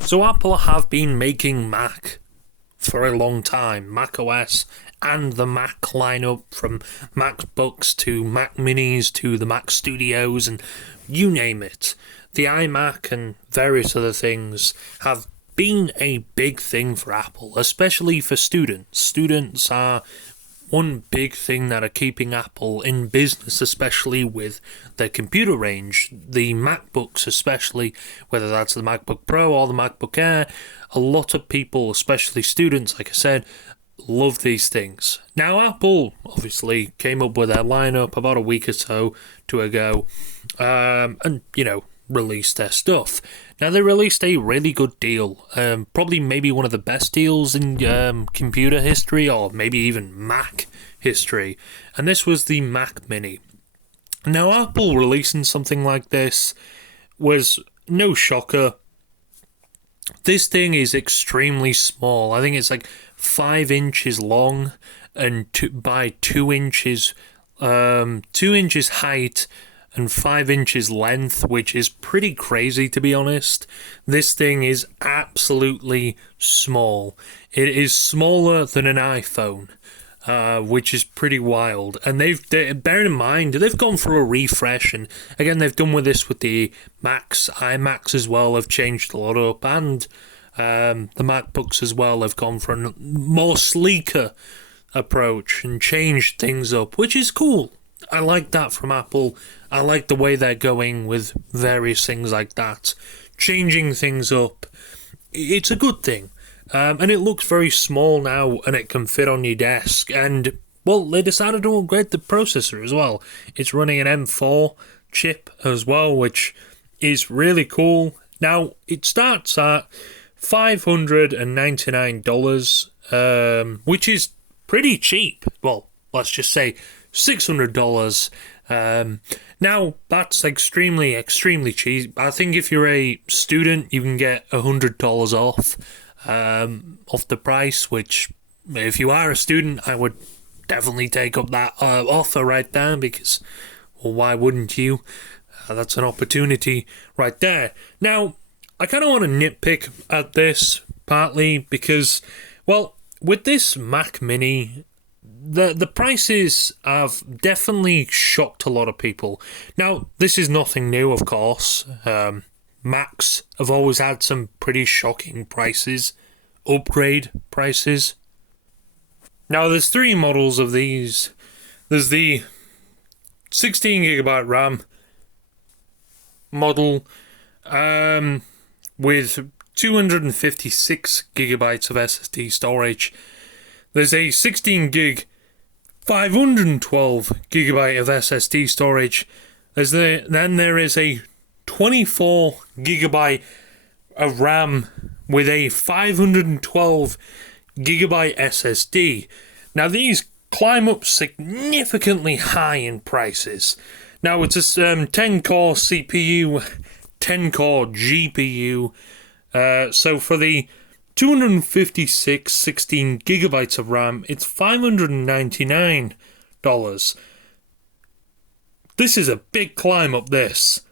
So Apple have been making Mac for a long time, Mac OS and the Mac lineup, from MacBooks to Mac Minis to the Mac Studios and you name it. The iMac and various other things have been a big thing for Apple, especially for students. Students are one big thing that are keeping Apple in business, especially with their computer range. The MacBooks especially, whether that's the MacBook Pro or the MacBook Air, a lot of people, especially students, like I said, love these things. Now, Apple obviously came up with their lineup about a week or so ago, and, released their stuff. Now, they released a really good deal, probably maybe one of the best deals in computer history, or maybe even Mac history, and this was the Mac Mini. Now, Apple releasing something like this was no shocker. This thing is extremely small. I think it's like 5 inches long and by 2 inches, 2 inches height and 5 inches length, which is pretty crazy, to be honest. This thing is absolutely small. It is smaller than an iPhone, which is pretty wild. And bear in mind, they've gone through a refresh, and again, they've done with this with the Macs, iMacs as well, have changed a lot up, and the MacBooks as well have gone for a more sleeker approach and changed things up, which is cool. I like that from Apple. I like the way they're going with various things like that. Changing things up. It's a good thing. And it looks very small now, and it can fit on your desk. And, well, they decided to upgrade the processor as well. It's running an M4 chip as well, which is really cool. Now, it starts at $599, which is pretty cheap. Well, let's just say $600. Now, that's extremely cheap. I think if you're a student, you can get $100 off the price, which, if you are a student, I would definitely take up that offer right there, because, well, why wouldn't you? That's an opportunity right there. Now, I kind of want to nitpick at this, partly because, well, with this Mac Mini, the prices have definitely shocked a lot of people. Now, this is nothing new, of course. Macs have always had some pretty shocking prices, upgrade prices. Now, there's 3 models of these. There's the 16GB RAM model with 256 gigabytes of SSD storage. There's a 16GB 512 gigabyte of SSD storage. Then there is a 24 gigabyte of RAM with a 512 gigabyte SSD. Now, these climb up significantly high in prices. Now, it's a 10-core CPU, 10-core GPU. So for the 256 16 gigabytes of RAM, it's $599. This is a big climb up, this.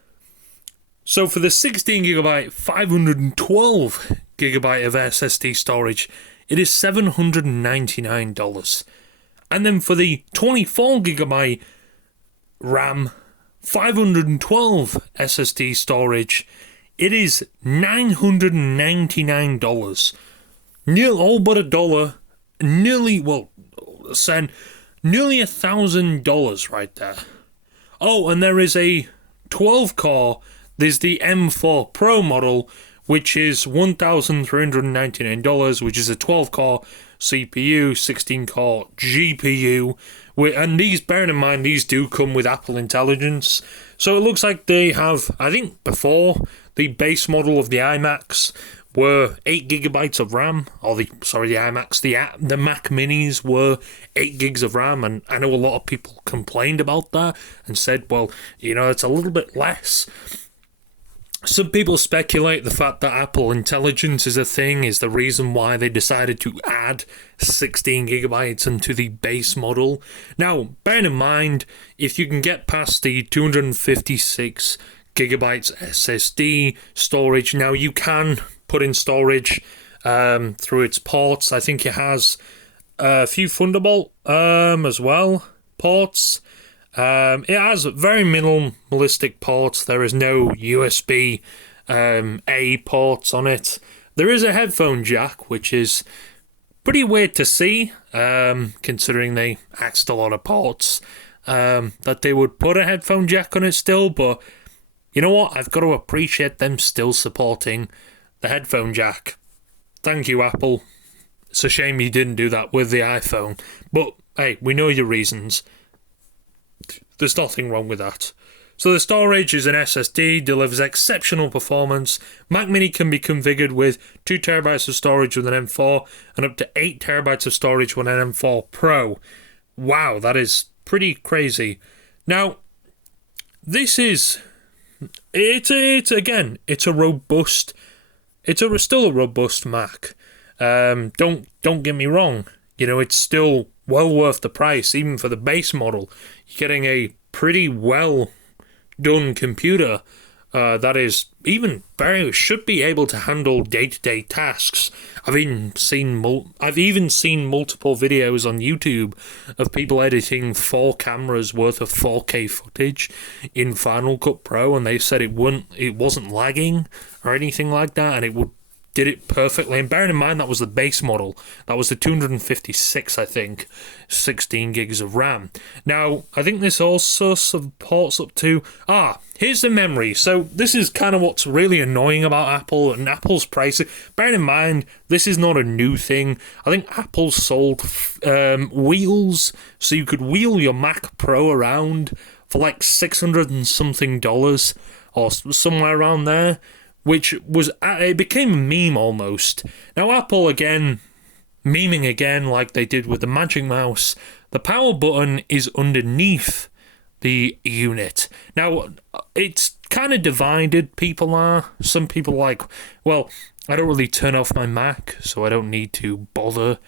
So for the 16 gigabyte 512 gigabyte of SSD storage, it is $799. And then for the 24 gigabyte RAM 512 SSD storage, it is $999. All but $1. Nearly $1,000 right there. Oh, and there is a 12-core. There's the M4 Pro model, which is $1,399, which is a 12-core CPU, 16-core GPU. And these, bearing in mind, these do come with Apple Intelligence. So it looks like they have, I think before, the base model of the iMacs were 8 gigabytes of RAM, the iMacs, the Mac Minis were 8 gigs of RAM, and I know a lot of people complained about that and said, well, it's a little bit less. Some people speculate the fact that Apple Intelligence is a thing is the reason why they decided to add 16 gigabytes into the base model. Now, bear in mind, if you can get past the 256 gigabytes SSD storage, now you can put in storage through its ports. I think it has a few Thunderbolt as well ports. It has very minimalistic ports. There is no USB A ports on it. There is a headphone jack, which is pretty weird to see, considering they asked a lot of ports that they would put a headphone jack on it still, but you know what? I've got to appreciate them still supporting the headphone jack. Thank you, Apple. It's a shame you didn't do that with the iPhone, but hey, we know your reasons. There's nothing wrong with that. So the storage is an SSD, delivers exceptional performance. Mac Mini can be configured with 2TB of storage with an M4 and up to 8TB of storage with an M4 Pro. Wow, that is pretty crazy. Now, this is... It's a robust... still a robust Mac. Don't get me wrong. You know, it's still well worth the price, even for the base model. You're getting a pretty well done computer that is should be able to handle day-to-day tasks. I've even seen multiple videos on YouTube of people editing 4 cameras worth of 4K footage in Final Cut Pro, and they said it wasn't lagging or anything like that, and did it perfectly. And bearing in mind that was the base model, that was the 256, I think, 16 gigs of RAM. Now, I think this also supports up to... here's the memory. So this is kind of what's really annoying about Apple and Apple's pricing. Bearing in mind, this is not a new thing. I think Apple sold wheels, so you could wheel your Mac Pro around for like $600 and something or somewhere around there, which was, it became a meme almost. Now Apple again, memeing again like they did with the Magic Mouse, the power button is underneath the unit. Now, it's kind of divided, people are. Some people are like, well, I don't really turn off my Mac, so I don't need to bother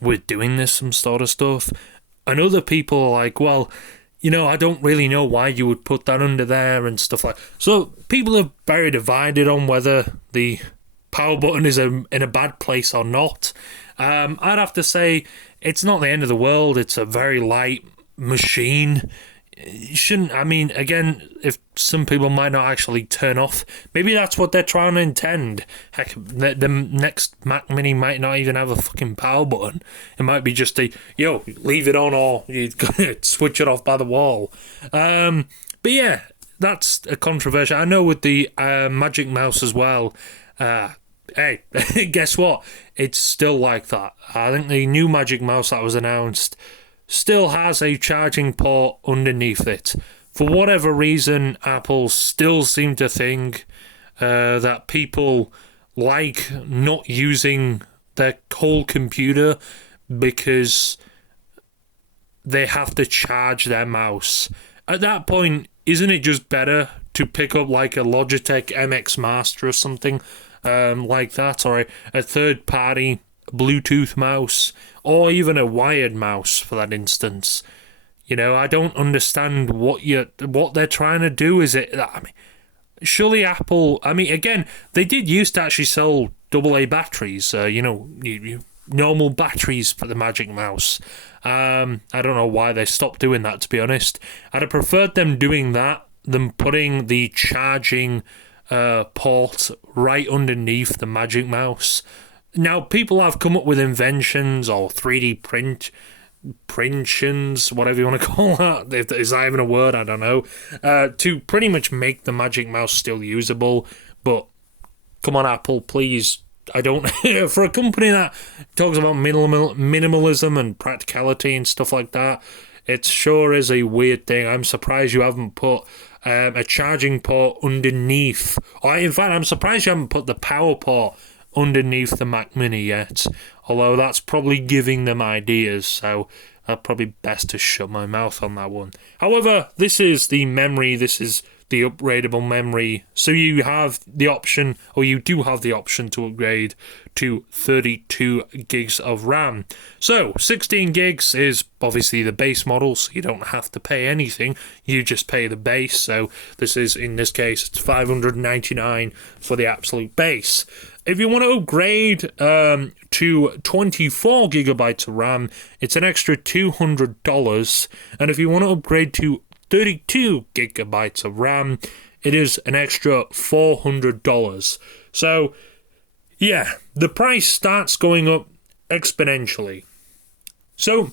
with doing this some sort of stuff. And other people are like, well, you know, I don't really know why you would put that under there and stuff like that. So people are very divided on whether the power button is in a bad place or not. I'd have to say it's not the end of the world. It's a very light machine. Again, if some people might not actually turn off, maybe that's what they're trying to intend. Heck, the next Mac Mini might not even have a fucking power button. It might be just leave it on, or you switch it off by the wall. But yeah, that's a controversial. I know with the Magic Mouse as well. Hey, guess what? It's still like that. I think the new Magic Mouse that was announced still has a charging port underneath it. For whatever reason, Apple still seem to think that people like not using their whole computer because they have to charge their mouse. At that point, isn't it just better to pick up like a Logitech MX Master or something like that, or a third-party Bluetooth mouse, or even a wired mouse for that instance? You know, I don't understand what they're trying to do. Surely Apple, again, they did used to actually sell AA batteries, normal batteries for the Magic Mouse. I don't know why they stopped doing that, to be honest. I'd have preferred them doing that than putting the charging port right underneath the Magic Mouse. Now, people have come up with inventions or 3D printions, whatever you want to call that. Is that even a word? I don't know. To pretty much make the Magic Mouse still usable. But come on, Apple, please. I don't... For a company that talks about minimalism and practicality and stuff like that, it sure is a weird thing. I'm surprised you haven't put a charging port underneath. Or in fact, I'm surprised you haven't put the power port underneath the Mac Mini yet, although that's probably giving them ideas, so probably best to shut my mouth on that one. However, this is the memory, this is the upgradable memory. So you have the option, or you do have the option to upgrade to 32 gigs of RAM. So 16 gigs is obviously the base model, so you don't have to pay anything. You just pay the base. So this is, in this case, it's $599 for the absolute base. If you want to upgrade to 24 gigabytes of RAM, it's an extra $200. And if you want to upgrade to 32 gigabytes of RAM, it is an extra $400. So, yeah, the price starts going up exponentially. So,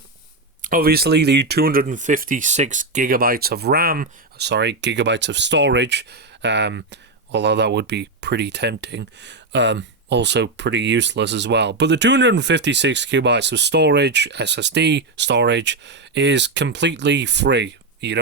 obviously, the 256 gigabytes of RAM, gigabytes of storage, although that would be pretty tempting, also pretty useless as well. But the 256 gigabytes of storage, SSD storage, is completely free. You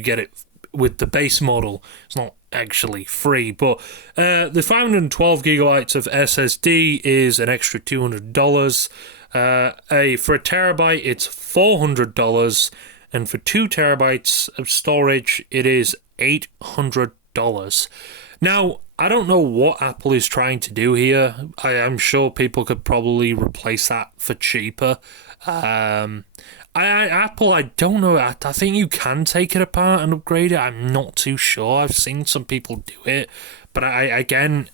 get it with the base model. It's not actually free, but the 512 gigabytes of SSD is an extra $200. For a terabyte, it's $400, and for 2 terabytes of storage, it is $800. Now, I don't know what Apple is trying to do here. I am sure people could probably replace that for cheaper. Apple, I don't know. I think you can take it apart and upgrade it. I'm not too sure. I've seen some people do it, but I don't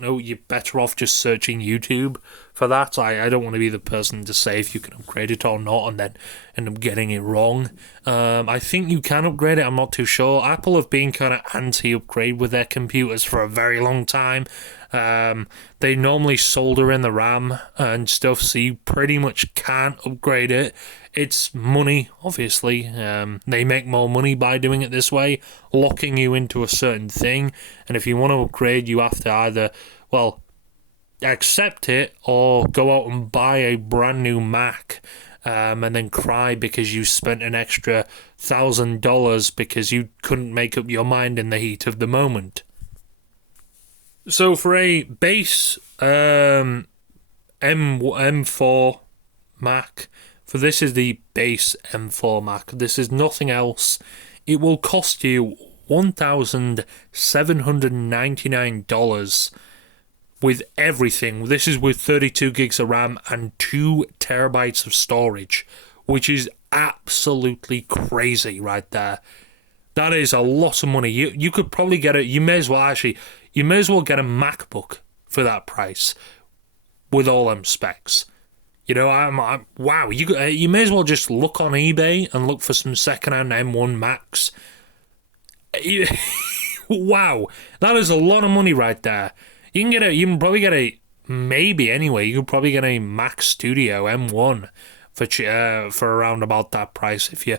know. You're better off just searching YouTube for that. I don't want to be the person to say if you can upgrade it or not and then end up getting it wrong. I think you can upgrade it. I'm not too sure. Apple have been kind of anti-upgrade with their computers for a very long time. They normally solder in the RAM and stuff, so you pretty much can't upgrade it. It's money, obviously. They make more money by doing it this way, locking you into a certain thing. And if you want to upgrade, you have to either, accept it or go out and buy a brand new Mac. And then cry because you spent an extra $1,000 because you couldn't make up your mind in the heat of the moment. So for a base M4 Mac, for this is the base M4 Mac, this is nothing else, it will cost you $1,799 with everything. This is with 32 gigs of RAM and 2 terabytes of storage, which is absolutely crazy right there. That is a lot of money. You could probably get it. You may as well get a MacBook for that price with all them specs. Wow. You may as well just look on eBay and look for some secondhand M1 Macs. Wow, that is a lot of money right there. You can probably get a Mac Studio M1 for around about that price if you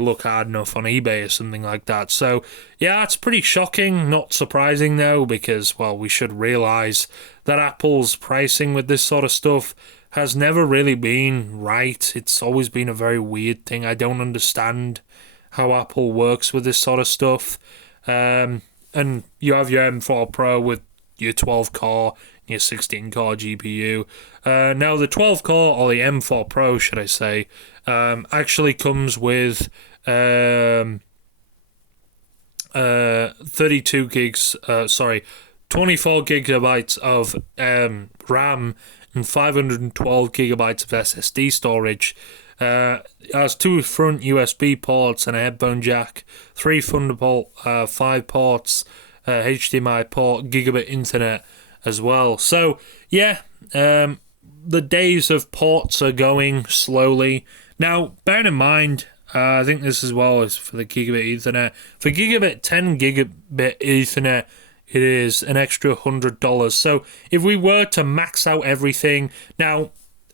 look hard enough on eBay or something like that. So yeah, it's pretty shocking, not surprising though, because we should realise that Apple's pricing with this sort of stuff has never really been right. It's always been a very weird thing. I don't understand how Apple works with this sort of stuff. And you have your M4 Pro with your 12-core, your 16-core GPU. Now, the 12-core, or the M4 Pro, should I say, actually comes with 24 gigabytes of RAM and 512 gigabytes of SSD storage. It has 2 front USB ports and a headphone jack, 3 Thunderbolt 5 ports, HDMI port, gigabit internet as well. So yeah, the days of ports are going slowly. Now, bear in mind, I think this as well is for the gigabit Ethernet. For gigabit 10 gigabit Ethernet, it is an extra $100. So if we were to max out everything, now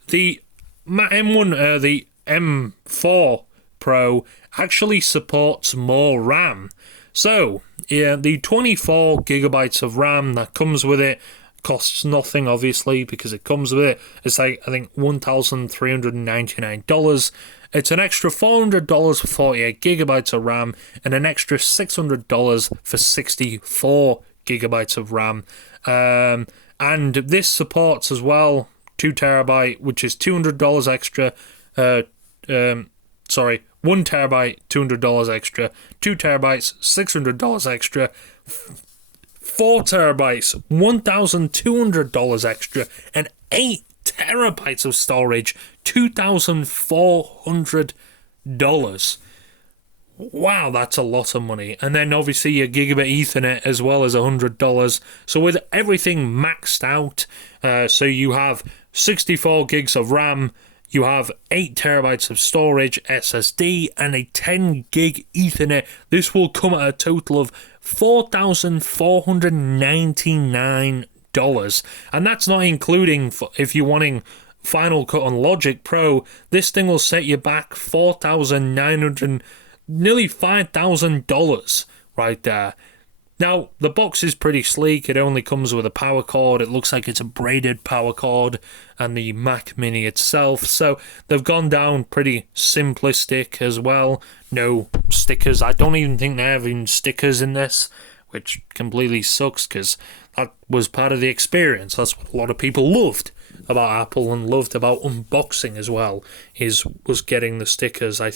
the the M4 Pro actually supports more RAM. So yeah, the 24 gigabytes of RAM that comes with it costs nothing, obviously, because it comes with it. It's like, I think, $1,399. It's an extra $400 for 48 gigabytes of RAM and an extra $600 for 64 gigabytes of RAM. And this supports as well 2 terabyte, which is $200 extra. 1 terabyte, $200 extra. 2 terabytes, $600 extra. 4 terabytes, $1,200 extra. And 8 terabytes of storage, $2,400. Wow, that's a lot of money. And then obviously your gigabit Ethernet as well as $100. So with everything maxed out, so you have 64 gigs of RAM, you have 8 terabytes of storage SSD, and a 10 gig Ethernet. This will come at a total of $4,499. And that's not including if you're wanting Final Cut on Logic Pro. This thing will set you back $4,900, nearly $5,000 right there. Now, the box is pretty sleek. It only comes with a power cord. It looks like it's a braided power cord, and the Mac Mini itself. So they've gone down pretty simplistic as well. No stickers. I don't even think they're having stickers in this, which completely sucks because that was part of the experience. That's what a lot of people loved about Apple and loved about unboxing as well, was getting the stickers. I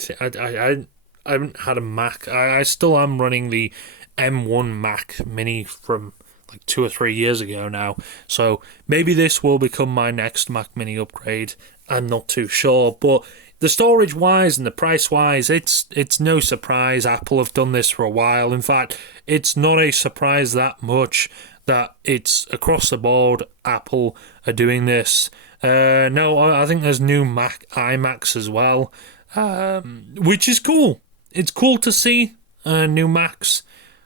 haven't had a Mac. I still am running the M1 Mac Mini from like 2 or 3 years ago now. So maybe this will become my next Mac Mini upgrade. I'm not too sure. But the storage wise and the price wise, it's no surprise. Apple have done this for a while. In fact, it's not a surprise that much that it's across the board. Apple are doing this. No, I think there's new iMacs as well, which is cool. It's cool to see new Macs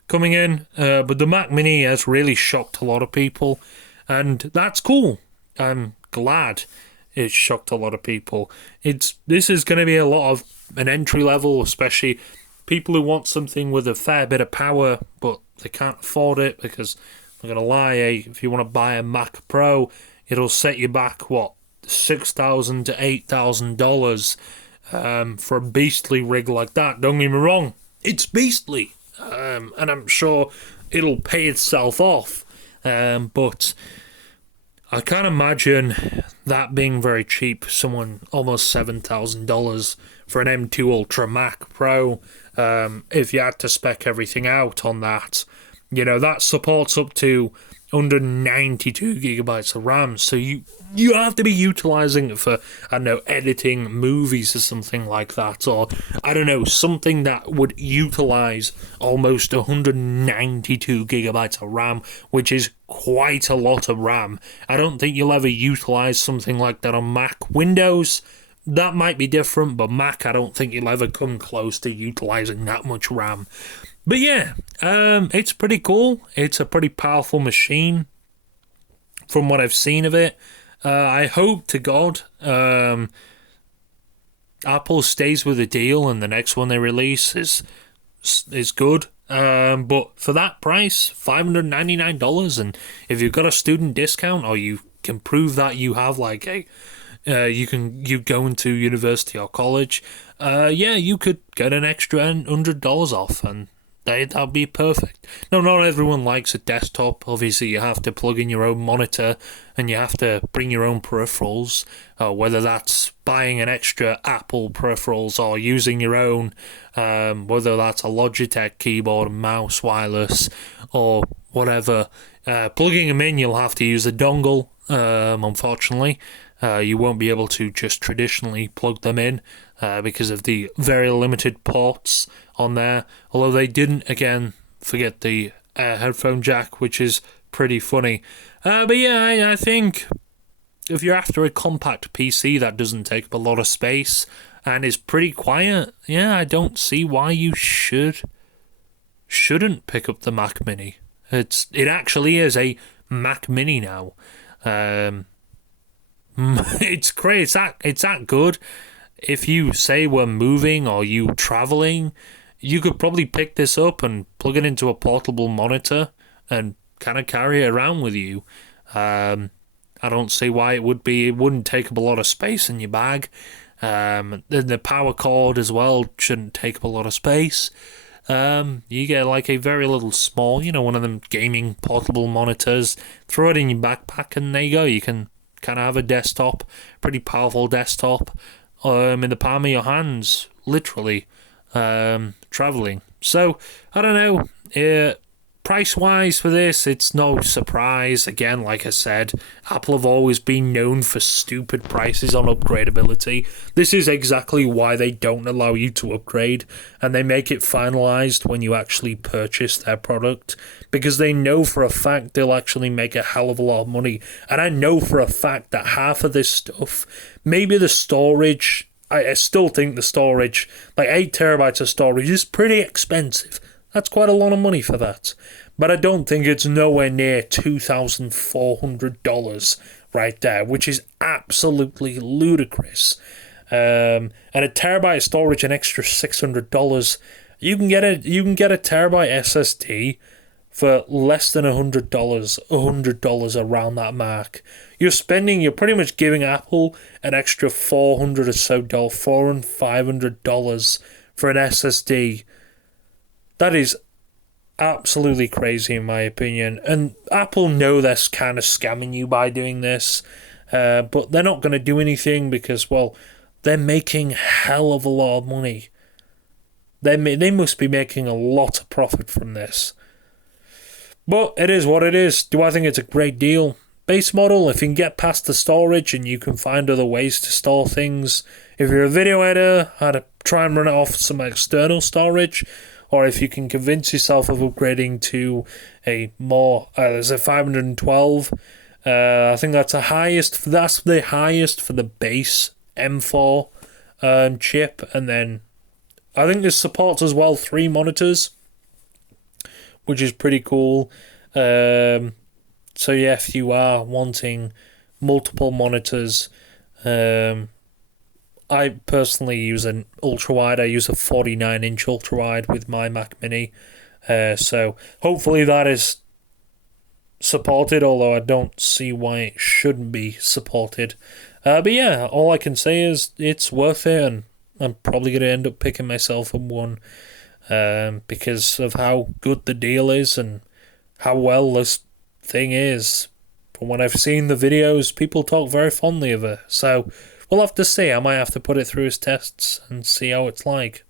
coming in, but the Mac Mini has really shocked a lot of people, and that's cool. I'm glad it shocked a lot of people. This is going to be a lot of an entry level, especially people who want something with a fair bit of power, but they can't afford it because, I'm going to lie, if you want to buy a Mac Pro, it'll set you back, $6,000 to $8,000 for a beastly rig like that. Don't get me wrong, it's beastly. And I'm sure it'll pay itself off. But I can't imagine that being very cheap. Someone almost $7,000 for an M2 Ultra Mac Pro. If you had to spec everything out on that, that supports up to 192 gigabytes of RAM. So you have to be utilizing it for, I don't know, editing movies or something like that, or I don't know, something that would utilize almost 192 gigabytes of RAM, which is quite a lot of RAM. I don't think you'll ever utilize something like that on Mac. Windows, that might be different, but Mac, I don't think you'll ever come close to utilizing that much RAM. But yeah, it's pretty cool. It's a pretty powerful machine from what I've seen of it. I hope to God Apple stays with the deal and the next one they release is good. But for that price, $599, and if you've got a student discount or you can prove that you have like you go into university or college, you could get an extra $100 off, and that'll be perfect. No, not everyone likes a desktop. Obviously, you have to plug in your own monitor and you have to bring your own peripherals, whether that's buying an extra Apple peripherals or using your own, whether that's a Logitech keyboard and mouse wireless or whatever. Plugging them in, you'll have to use a dongle, unfortunately. You won't be able to just traditionally plug them in because of the very limited ports on there. Although they didn't, again, forget the headphone jack, which is pretty funny. But yeah, I think if you're after a compact PC that doesn't take up a lot of space and is pretty quiet, I don't see why you shouldn't pick up the Mac Mini. It actually is a Mac Mini now. It's great. It's that good. If you say we're moving or you traveling, you could probably pick this up and plug it into a portable monitor and kind of carry it around with you. I don't see why it wouldn't take up a lot of space in your bag. Then the power cord as well shouldn't take up a lot of space. You get like a very little small, one of them gaming portable monitors, throw it in your backpack and there you go. You can kind of have a desktop, pretty powerful desktop, in the palm of your hands literally traveling. So I don't know. Price wise for this, it's no surprise. Again, like I said, Apple have always been known for stupid prices on upgradability. This is exactly why they don't allow you to upgrade, and they make it finalized when you actually purchase their product, because they know for a fact they'll actually make a hell of a lot of money. And I know for a fact that half of this stuff, maybe the storage, I still think the storage, like 8 terabytes of storage, is pretty expensive. That's quite a lot of money for that. But I don't think it's nowhere near $2,400 right there, which is absolutely ludicrous. And a terabyte of storage, an extra $600. You can get a terabyte SSD for less than $100 around that mark. You're pretty much giving Apple an extra $400 or so, $400 and $500 for an SSD. That is absolutely crazy in my opinion. And Apple know they're kind of scamming you by doing this, but they're not going to do anything because, well, they're making hell of a lot of money. They must be making a lot of profit from this. But it is what it is. Do I think it's a great deal? Base model, if you can get past the storage and you can find other ways to store things. If you're a video editor, how to try and run it off some external storage. Or if you can convince yourself of upgrading to a more, there's a 512. I think that's the highest for the base M4 chip. And then I think this supports as well 3 monitors, which is pretty cool. So yeah, if you are wanting multiple monitors, I personally use an ultra-wide. I use a 49-inch ultra-wide with my Mac Mini. So hopefully that is supported, although I don't see why it shouldn't be supported. But yeah, all I can say is it's worth it, and I'm probably going to end up picking myself up one because of how good the deal is and how well this thing is. From when I've seen the videos, people talk very fondly of it. So we'll have to see. I might have to put it through its tests and see how it's like.